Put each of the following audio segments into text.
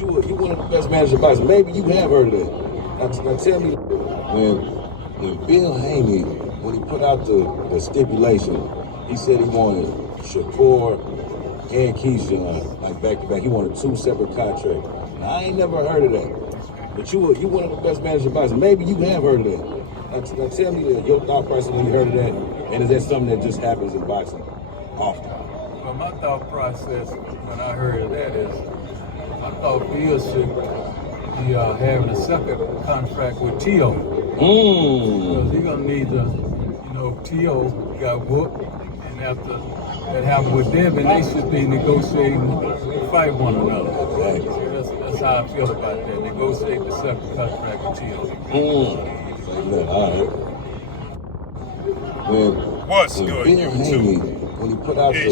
But you one of the best managers in boxing. Maybe you have heard of that. Now tell me, when Bill Haney, when he put out the stipulation, he said he wanted Shakur and Keyshawn like back to back. He wanted 2 separate contracts. Now, I ain't never heard of that. But you one of the best managers in boxing. Maybe you have heard of that. Now tell me your thought process when you heard of that, and is that something that just happens in boxing often? Well, my thought process when I heard of that is, I thought Bill should be having a second contract with Teo. Because he's gonna need to, Teo got whooped, and after that happened with Devin, they should be negotiating to fight one another. So that's how I feel about that. Negotiate the second contract with Teo. All right. What's good, YouTube? When he put out the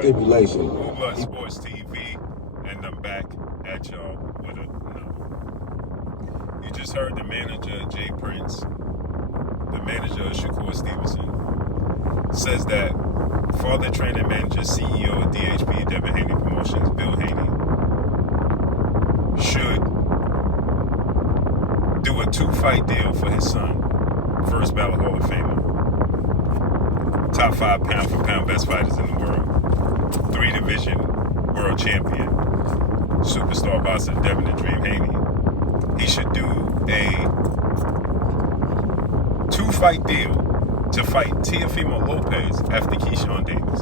stipulation. Roadblocks Sports TV, and I'm back at y'all with You just heard the manager, Jay Prince, the manager of Shakur Stevenson, says that father trainer manager, CEO of DHP, Devin Haney Promotions, Bill Haney, should do a 2-fight deal for his son, first ballot Hall of Famer, top 5 pound for pound best fighters in the world, 3-division world champion, superstar boxer Devin the Dream Haney. He should do a 2-fight deal to fight Teofimo Lopez after Keyshawn Davis.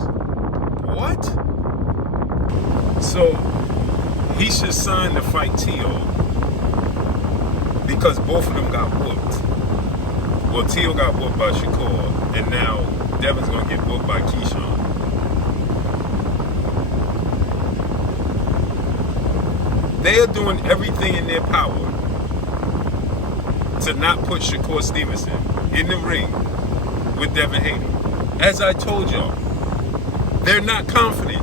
What? So he should sign to fight Teo because both of them got whooped. Well, Teo got whooped by Shakur, and now Devin's gonna get whooped by Keyshawn. They are doing everything in their power to not put Shakur Stevenson in the ring with Devin Haney. As I told y'all, they're not confident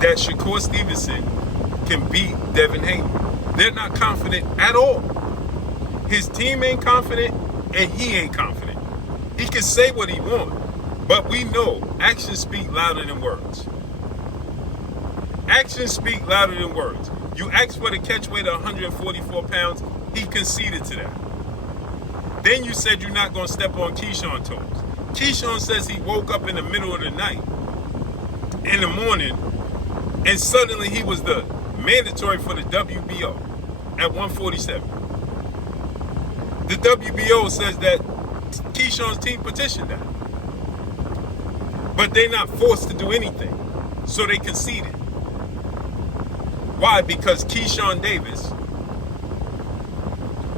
that Shakur Stevenson can beat Devin Haney. They're not confident at all. His team ain't confident, and he ain't confident. He can say what he wants, but we know actions speak louder than words. Actions speak louder than words. You asked for the catch weight of 144 pounds, he conceded to that. Then you said you're not going to step on Keyshawn's toes. Keyshawn says he woke up in the middle of the night, in the morning, and suddenly he was the mandatory for the WBO at 147. The WBO says that Keyshawn's team petitioned that. But they're not forced to do anything. So they conceded. Why? Because Keyshawn Davis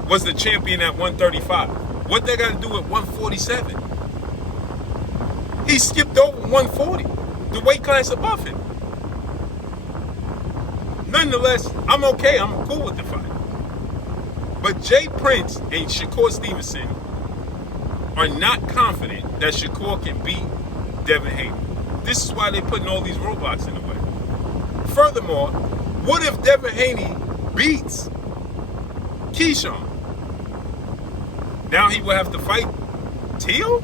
was the champion at 135. What they got to do at 147? He skipped over 140, the weight class above him. Nonetheless, I'm okay. I'm cool with the fight. But Jay Prince and Shakur Stevenson are not confident that Shakur can beat Devin Haney. This is why they're putting all these roadblocks in the way. Furthermore, what if Devin Haney beats Keyshawn? Now he will have to fight Teo?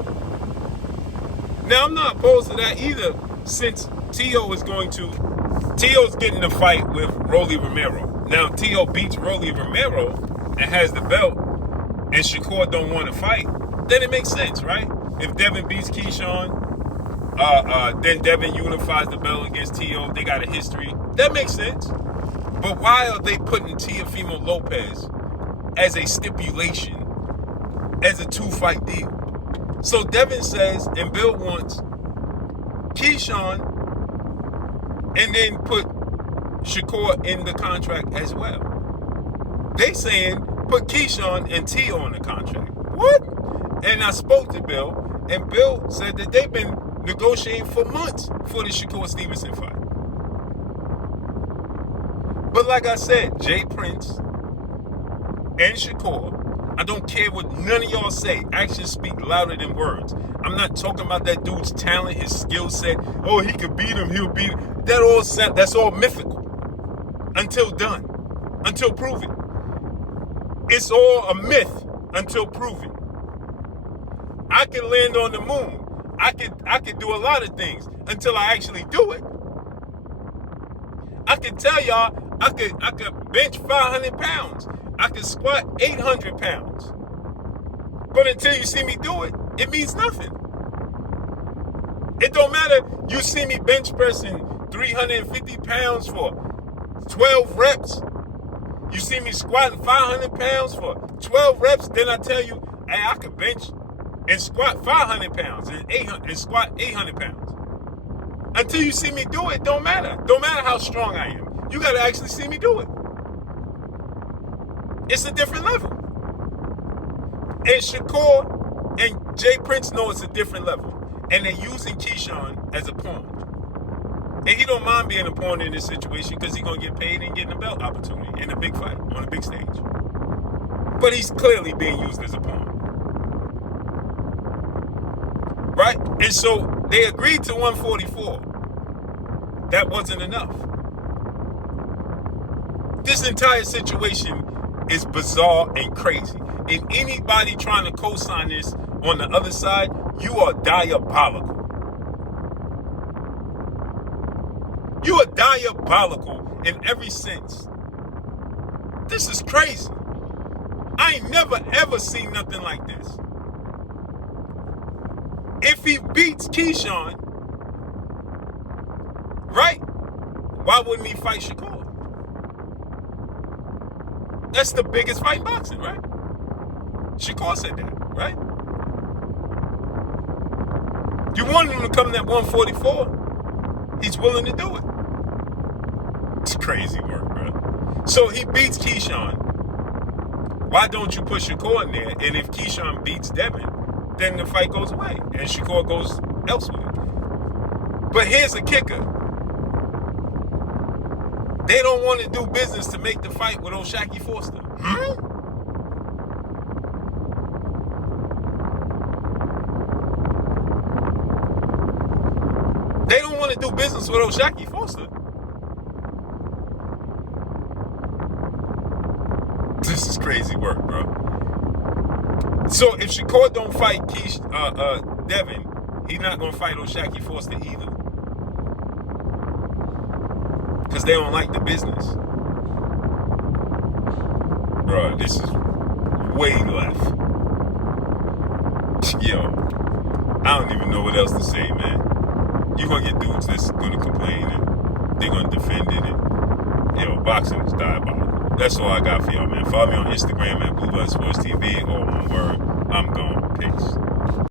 Now I'm not opposed to that either, since Teo's getting the fight with Rolly Romero. Now Teo beats Rolly Romero and has the belt, and Shakur don't want to fight, then it makes sense, right? If Devin beats Keyshawn, then Devin unifies the belt against Teo. They got a history. That makes sense. But why are they putting Teofimo Lopez as a stipulation, as a 2-fight deal? So Devin says, and Bill wants Keyshawn, and then put Shakur in the contract as well. They saying put Keyshawn and Teo on the contract. What? And I spoke to Bill, and Bill said that they've been negotiating for months for the Shakur Stevenson fight. But like I said, Jay Prince and Shakur, I don't care what none of y'all say. Actions speak louder than words. I'm not talking about that dude's talent, his skill set. Oh, he could beat him, he'll beat him. That's all mythical. Until done. Until proven. It's all a myth until proven. I can land on the moon. I could do a lot of things until I actually do it. I can tell y'all I could bench 500 pounds. I could squat 800 pounds. But until you see me do it, it means nothing. It don't matter. You see me bench pressing 350 pounds for 12 reps. You see me squatting 500 pounds for 12 reps. Then I tell you, hey, I could bench and squat 500 pounds and squat 800 pounds. Until you see me do it, don't matter. Don't matter how strong I am. You got to actually see me do it. It's a different level. And Shakur and Jay Prince know it's a different level. And they're using Keyshawn as a pawn. And he don't mind being a pawn in this situation because he's going to get paid and getting a belt opportunity in a big fight on a big stage. But he's clearly being used as a pawn. Right? And so they agreed to 144. That wasn't enough. This entire situation is bizarre and crazy. And anybody trying to co-sign this on the other side, you are diabolical. You are diabolical in every sense. This is crazy. I ain't never ever seen nothing like this. If he beats Keyshawn, right? Why wouldn't he fight Shakur? That's the biggest fight in boxing, right? Shakur said that, right? You want him to come in at 144, he's willing to do it. It's crazy work, bro. So he beats Keyshawn. Why don't you put Shakur in there? And if Keyshawn beats Devin, then the fight goes away and Shakur goes elsewhere. But here's a kicker. They don't want to do business to make the fight with Shakur Foster. They don't want to do business with Shakur Foster. This is crazy work, bro. So if Shakur don't fight Devin, he's not gonna fight Shakur Foster either. Because they don't like the business. Bro, this is way left. Yo, I don't even know what else to say, man. You're going to get dudes that's going to complain and they're going to defend it. And, boxing is diabolical. That's all I got for y'all, man. Follow me on Instagram at Blue Blood Sports TV, or one word, I'm gone. Peace.